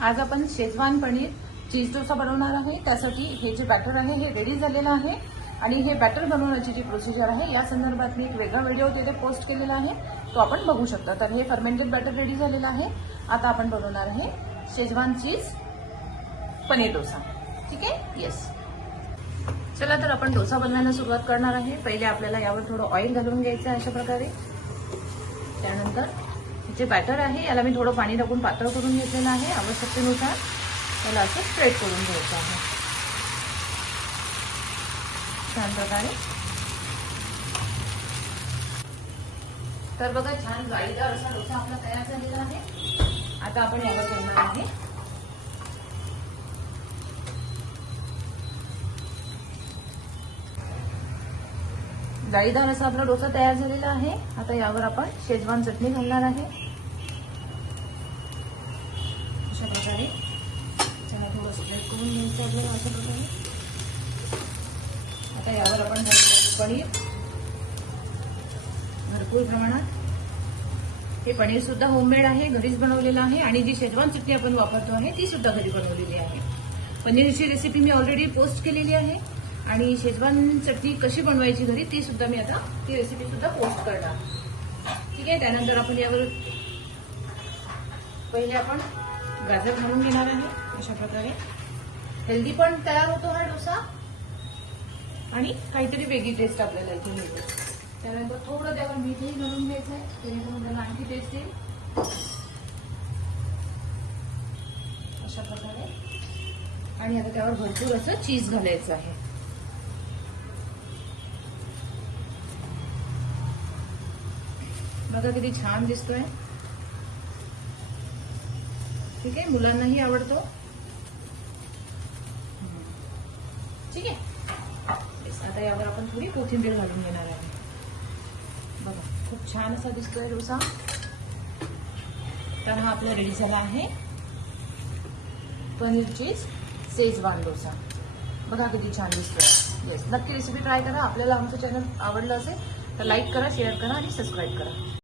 आज आपण शेजवान पनीर चीज डोसा बनवणार आहे। त्यासाठी हे जे बॅटर आहे हे रेडी झालेलं आहे आणि हे बॅटर बनवण्याची जी प्रोसिजर आहे या संदर्भात मी एक वेगळा व्हिडिओ तिथे पोस्ट केलेला आहे, तो आपण बघू शकता। तर हे फर्मेंटेड बॅटर रेडी झालेलं आहे। आता आपण बनवणार आहे शेजवान चीज पनीर डोसा। ठीक आहे, येस। चला तर आपण डोसा बनवायला सुरुवात करणार आहे। पहिले आपल्याला यावर थोडं ऑइल घालून घ्यायचं आहे अशा प्रकारे। त्यानंतर जे बॅटर आहे याला मी थोडं पाणी टाकून पातळ करून घेतलेलं आहे। आवश्यकतेनुसार त्याला असं स्प्रेड करून घ्यायचं आहे छान प्रकारे। तर बघा, छान जाळीदार असा डोसा आपला तयार झालेला आहे। आता आपण यावर करणार आहे जाळीदार असा आपला डोसा तयार झालेला आहे। आता यावर आपण शेजवान चटणी घालणार आहे अशा प्रकारे। त्याला थोडं स्प्रेड करून घ्यायचं आपल्याला अशा प्रकारे। आता यावर आपण पनीर भरपूर प्रमाणात। हे पनीर सुद्धा होममेड आहे, घरीच बनवलेलं आहे आणि जी शेजवान चटणी आपण वापरतो आहे ती सुद्धा घरी बनवलेली आहे। पनीरची रेसिपी मी ऑलरेडी पोस्ट केलेली आहे आणि शेजवान चटणी कशी बनवायची घरी ती सुद्धा मी आता ती रेसिपी सुद्धा पोस्ट करणार। ठीक आहे, त्यानंतर आपण यावर पहिले आपण गाजर घालून घेणार आहे अशा प्रकारे। हेल्दी पण तयार होतो हा डोसा आणि काहीतरी वेगळी टेस्ट आपल्याला इथे मिळते। त्यानंतर थोडं त्यावर मीठही घालून घ्यायचं आहे, जेणेकरून त्याला आणखी टेस्ट येईल अशा प्रकारे। आणि आता त्यावर भरपूर असं चीज घालायचं आहे। बघा किती छान दिसतोय। ठीक आहे, मुलांनाही आवडतो। ठीक आहे, आता यावर आपण थोडी कोथिंबीर घालून घेणार आहे। बघा, खूप छान असा दिसतोय डोसा। तर हा आपला रेडी झाला आहे पनीर चीज शेजवान डोसा। बघा किती छान दिसतोय। येस, नक्की रेसिपी ट्राय करा। आपल्याला आमचं चॅनल आवडलं असेल तर लाईक करा, शेअर करा आणि सबस्क्राईब करा।